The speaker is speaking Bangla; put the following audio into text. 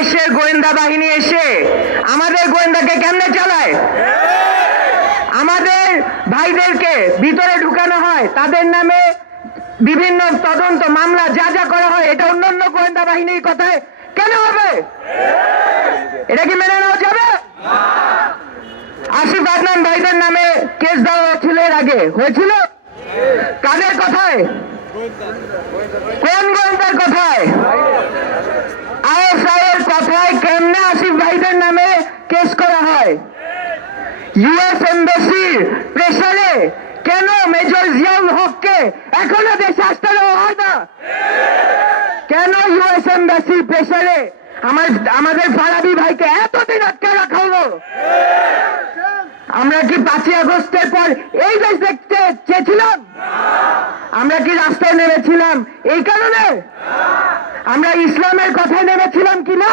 দেশের গোয়েন্দা বাহিনী এসে আমাদের গোয়েন্দাকে কেমনে চালায়? আমাদের ভাইদেরকে ভিতরে ঢুকানো হয়, তাদের নামে বিভিন্ন তদন্ত মামলা যা যা করা হয়, এটা অন্যান্য গোয়েন্দা বাহিনীর কথায় কেন হবে? এটা কি মেনে নেওয়া যাবে? আসিফ আদনান ভাইদের নামে কেস দেওয়া হয়েছিল, এর আগে হয়েছিল কাদের কথায়? কোন গোয়েন্দার কথায়? আইএসআই এর কথায় কেমনে আসিফ ভাইদের নামে কেস করা হয়? ইউএস এমবাসির প্রেসারে কেন মেজর জিয়াউল হককে এখনো দেশে আসতে দেওয়া হয় না? কেন ইউএস এমবাসির প্রেসারে আমাদের ফারাবি ভাইকে এতদিন আটকে রাখা হলো? আমরা কি 5ই আগস্টের পর এই দেশ দেখতে চেয়েছিলাম? আমরা কি রাস্তায় নেমেছিলাম এই কারণে? আমরা ইসলামের কথায় নেমেছিলাম কিনা?